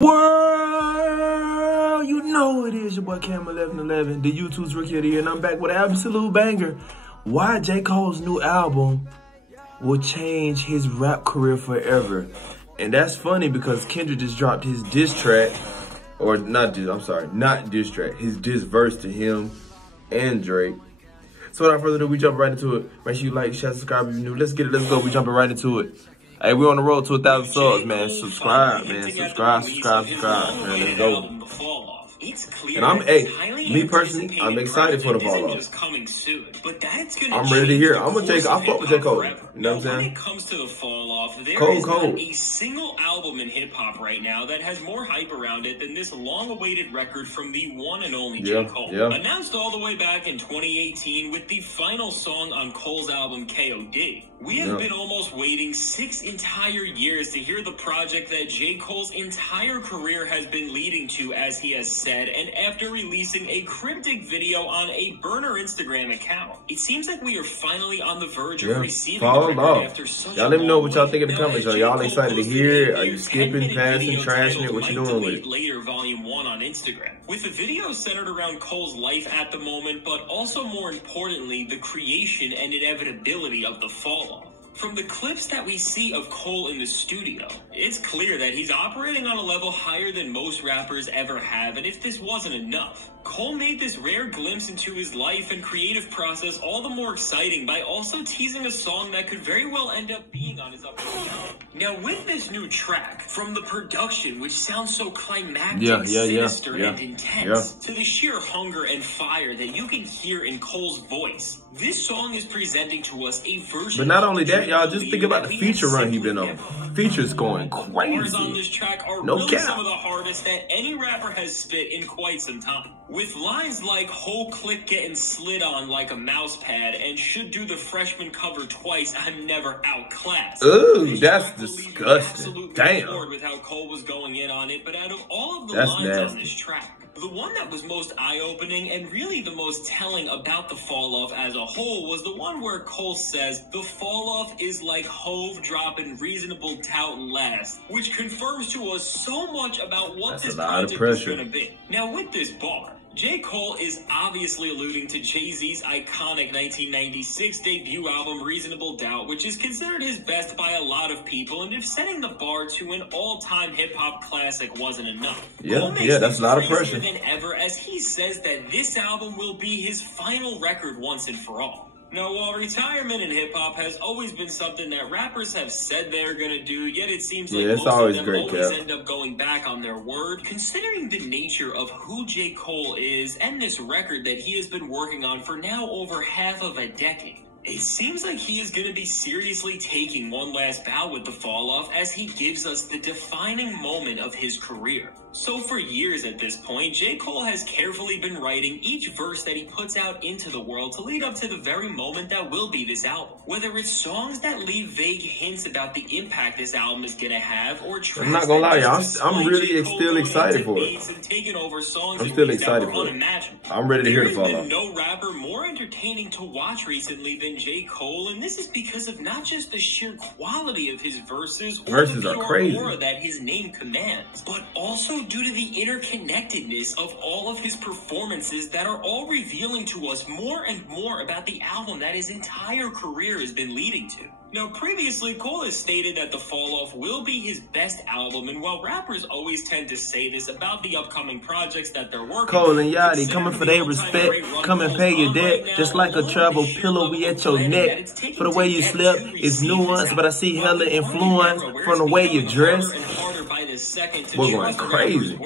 World, you know it is your boy Cam1111, the YouTube's Rookie of the Year, and I'm back with an absolute banger. Why J. Cole's new album will change his rap career forever. And that's funny because Kendrick just dropped his diss track, or not diss track, his diss verse to him and Drake. So without further ado, we jump right into it. Make sure you like, share, subscribe if you're new. Let's get it, let's go. We jumping right into it. Hey, we're on the road to 1,000 subs, man. Subscribe, man. Subscribe, man. Let's go. And me personally, I'm excited for the fall off. I'm ready to hear it. I fuck with J. Cole. You know what I'm saying? When it comes to the fall off, there is not a single album in hip hop right now that has more hype around it than this long-awaited record from the one and only J. Cole. Announced all the way back in 2018 with the final song on Cole's album KOD. We have been almost waiting 6 entire years to hear the project that J. Cole's entire career has been leading to, as he has said, and after releasing a cryptic video on a burner Instagram account. It seems like we are finally on the verge of receiving the record after such y'all let me know what y'all think in the comments. Are y'all excited to hear it? Are you skipping, passing, trashing it? What you doing with it? Later, Volume 1 on Instagram. With the video centered around Cole's life at the moment, but also more importantly, the creation and inevitability of the fall off. From the clips that we see of Cole in the studio, it's clear that he's operating on a level higher than most rappers ever have, and if this wasn't enough, Cole made this rare glimpse into his life and creative process all the more exciting by also teasing a song that could very well end up being on his upcoming album. Now, with this new track, from the production, which sounds so climactic, sinister, and intense, to the sheer hunger and fire that you can hear in Cole's voice, this song is presenting to us a version. But not only that, y'all, just think about the feature run he's been on. Features going crazy. On this track are no really cap. Some of the hardest that any rapper has spit in quite some time. With lines like whole click getting slid on like a mouse pad and should do the freshman cover twice, I'm never outclassed. Ooh, that's disgusting. Damn. With how Cole was going in on it, but out of all of the lines on this track, the one that was most eye-opening and really the most telling about the fall-off as a whole was the one where Cole says, the fall-off is like Hove dropping Reasonable Doubt last, which confirms to us so much about what this project is going to be. Now, with this bar, J. Cole is obviously alluding to Jay-Z's iconic 1996 debut album, Reasonable Doubt, which is considered his best by a lot of people, and if setting the bar to an all-time hip-hop classic wasn't enough. That's a lot of pressure. Than ever, as he says that this album will be his final record once and for all. Now, while retirement in hip-hop has always been something that rappers have said they're gonna do, yet it seems like most of them always end up going back on their word. Considering the nature of who J. Cole is and this record that he has been working on for now over half of a decade, it seems like he is going to be seriously taking one last bow with the fall-off as he gives us the defining moment of his career. So for years at this point, J. Cole has carefully been writing each verse that he puts out into the world to lead up to the very moment that will be this album. Whether it's songs that leave vague hints about the impact this album is going to have, or tracks I'm not going to lie, y'all, I'm really still excited for it. I'm still excited for it. I'm ready to hear the fall-off. No rapper more entertaining to watch recently than J. Cole, and this is because of not just the sheer quality of his verses or the aura that his name commands, but also due to the interconnectedness of all of his performances that are all revealing to us more and more about the album that his entire career has been leading to. Now, previously, Cole has stated that the fall off will be his best album, and while rappers always tend to say this about the upcoming projects that they're working on, Cole and Yachty coming for their respect, come and pay your debt, just like a travel pillow, we at your neck. For the way you slip, it's nuanced, but I see hella influence from the way you dress. We're going crazy.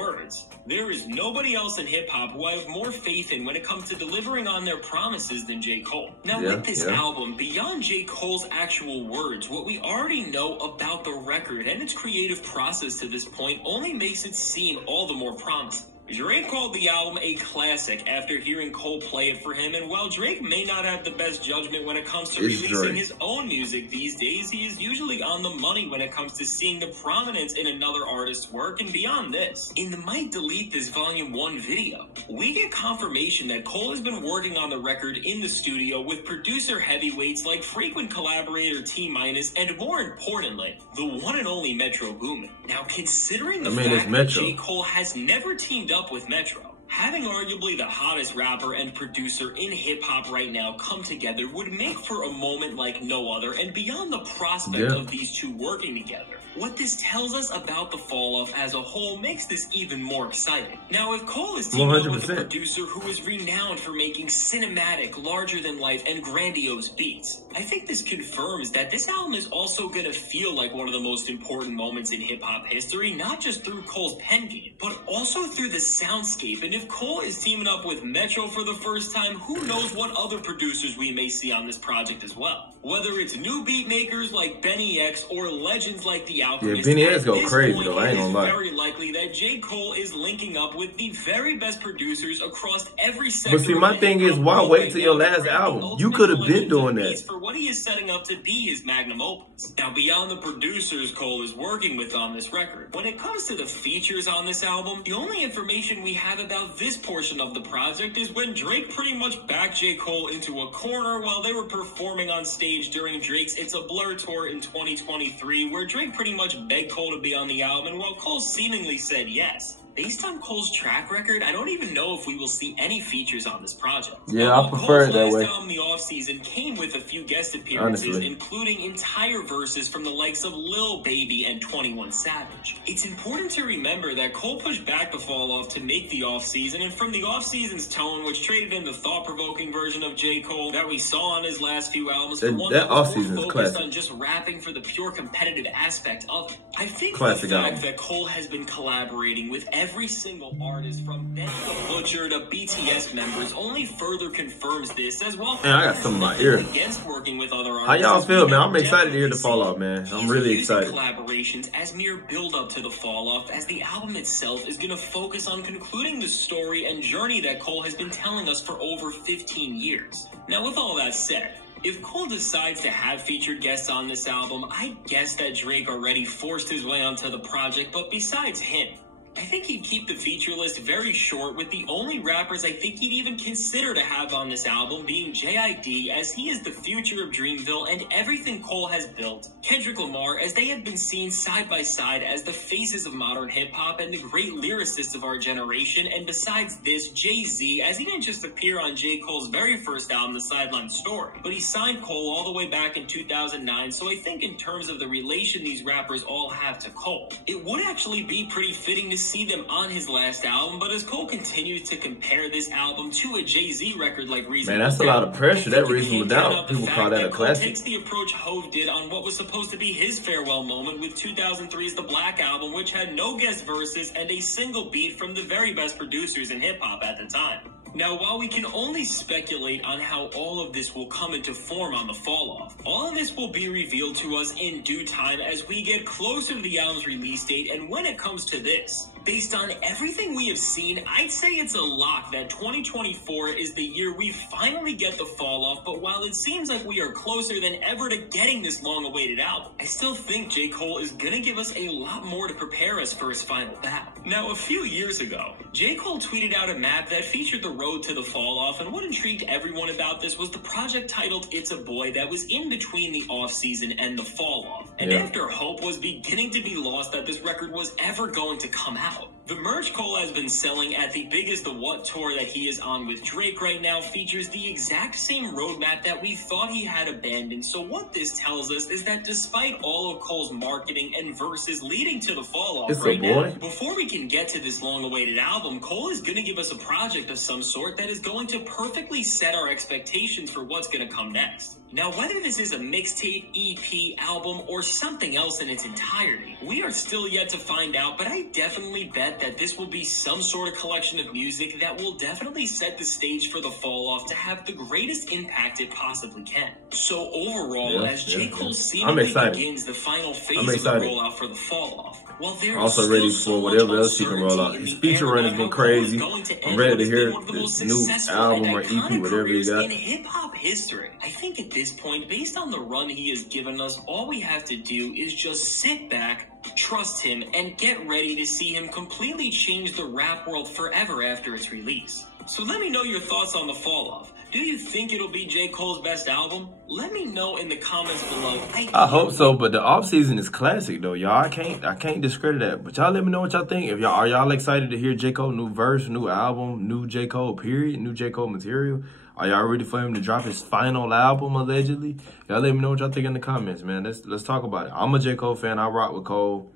There is nobody else in hip-hop who I have more faith in when it comes to delivering on their promises than J. Cole. Now, with this album, beyond J. Cole's actual words, what we already know about the record and its creative process to this point only makes it seem all the more promising. Drake called the album a classic after hearing Cole play it for him, and while Drake may not have the best judgment when it comes to releasing his own music these days, he is usually on the money when it comes to seeing the prominence in another artist's work. And beyond this, in the Might Delete This Volume 1 video, we get confirmation that Cole has been working on the record in the studio with producer heavyweights like frequent collaborator T-Minus and, more importantly, the one and only Metro Boomin. Now, considering the fact that J. Cole has never teamed up with Metro, having arguably the hottest rapper and producer in hip-hop right now come together would make for a moment like no other. And beyond the prospect of these two working together, what this tells us about the fall-off as a whole makes this even more exciting. Now, if Cole is teamed up with a producer who is renowned for making cinematic, larger-than-life, and grandiose beats, I think this confirms that this album is also going to feel like one of the most important moments in hip-hop history, not just through Cole's pen game, but also through the soundscape. And if Cole is teaming up with Metro for the first time, who knows what other producers we may see on this project as well. Whether it's new beat makers like Benny X or legends like The Alchemist, Benny X go crazy though, I ain't gonna lie. It's very likely that J. Cole is linking up with the very best producers across every sector. But see, my thing is, why wait till your last album? You could have been doing that. For what he is setting up to be his magnum opus. Now, beyond the producers Cole is working with on this record, when it comes to the features on this album, the only information we have about this portion of the project is when Drake pretty much backed J. Cole into a corner while they were performing on stage during Drake's It's a Blur tour in 2023, where Drake pretty much begged Cole to be on the album, and while Cole seemingly said yes, based on Cole's track record, I don't even know if we will see any features on this project. Yeah, I prefer it that way. Cole's last album, The Off-Season, came with a few guest appearances, including entire verses from the likes of Lil Baby and 21 Savage. It's important to remember that Cole pushed back the fall off to make The Off-Season, and from The Off-Season's tone, which traded in the thought-provoking version of J. Cole that we saw on his last few albums, for one that more focused on just rapping for the pure competitive aspect of it. I think the fact that Cole has been collaborating with every single artist from Ben the Butcher to BTS members only further confirms this, as well. Man, I got some in my ear. Against working with other artists. How y'all feel, man? I'm excited to hear the fall off, man. I'm really excited. Collaborations as mere build up to the fall off, as the album itself is going to focus on concluding the story and journey that Cole has been telling us for over 15 years. Now, with all that said, if Cole decides to have featured guests on this album, I guess that Drake already forced his way onto the project, but besides him, I think he'd keep the feature list very short, with the only rappers I think he'd even consider to have on this album being J.I.D., as he is the future of Dreamville and everything Cole has built, Kendrick Lamar, as they have been seen side by side as the faces of modern hip-hop and the great lyricists of our generation, and besides this, Jay-Z, as he didn't just appear on J. Cole's very first album, The Sideline Story, but he signed Cole all the way back in 2009, so I think in terms of the relation these rappers all have to Cole, it would actually be pretty fitting to see them on his last album. But as Cole continues to compare this album to a Jay-Z record like Reasonable Doubt, man, that's a lot of pressure. That Reasonable Doubt, people call that a classic. Takes the approach Hove did on what was supposed to be his farewell moment with 2003's The Black Album, which had no guest verses and a single beat from the very best producers in hip-hop at the time. Now, while we can only speculate on how all of this will come into form on the fall-off, all of this will be revealed to us in due time as we get closer to the album's release date. And when it comes to this, based on everything we have seen, I'd say it's a lock that 2024 is the year we finally get the fall-off. But while it seems like we are closer than ever to getting this long-awaited album, I still think J. Cole is gonna give us a lot more to prepare us for his final battle. Now, a few years ago, J. Cole tweeted out a map that featured the road to the fall-off, and what intrigued everyone about this was the project titled It's a Boy that was in between the off-season and the fall-off. And after hope was beginning to be lost that this record was ever going to come out, the merch Cole has been selling at the biggest The What tour that he is on with Drake right now features the exact same roadmap that we thought he had abandoned. So what this tells us is that despite all of Cole's marketing and verses leading to the fall-off now, before we can get to this long-awaited album, Cole is going to give us a project of some sort that is going to perfectly set our expectations for what's going to come next. Now, whether this is a mixtape, EP, album, or something else in its entirety, we are still yet to find out, but I definitely bet that this will be some sort of collection of music that will definitely set the stage for the fall off to have the greatest impact it possibly can. So overall, as J. Cole seemingly begins the final phase of the rollout for the fall off, while there is also ready for whatever else he can roll out. His feature run has been crazy. I'm ready to hear this new album or EP, whatever he got. In hip-hop history, I think at this point, based on the run he has given us, all we have to do is just sit back, trust him, and get ready to see him completely change the rap world forever after its release. So let me know your thoughts on the fall off. Do you think it'll be J. Cole's best album? Let me know in the comments below. I hope so, but the off season is classic though, y'all. I can't discredit that. But y'all let me know what y'all think. If y'all are y'all excited to hear J. Cole new verse, new album, new J. Cole period, new J. Cole material? Are y'all ready for him to drop his final album allegedly? Y'all let me know what y'all think in the comments, man. Let's talk about it. I'm a J. Cole fan. I rock with Cole.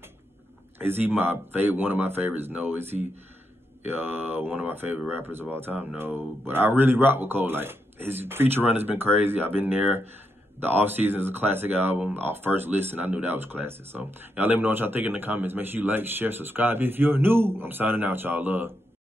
Is he my favorite? One of my favorites? No. Is he one of my favorite rappers of all time? No. But I really rock with Cole. Like, his feature run has been crazy. I've been there. The Off Season is a classic album. Our first listen, I knew that was classic. So y'all let me know what y'all think in the comments. Make sure you like, share, subscribe if you're new. I'm signing out, y'all. Love.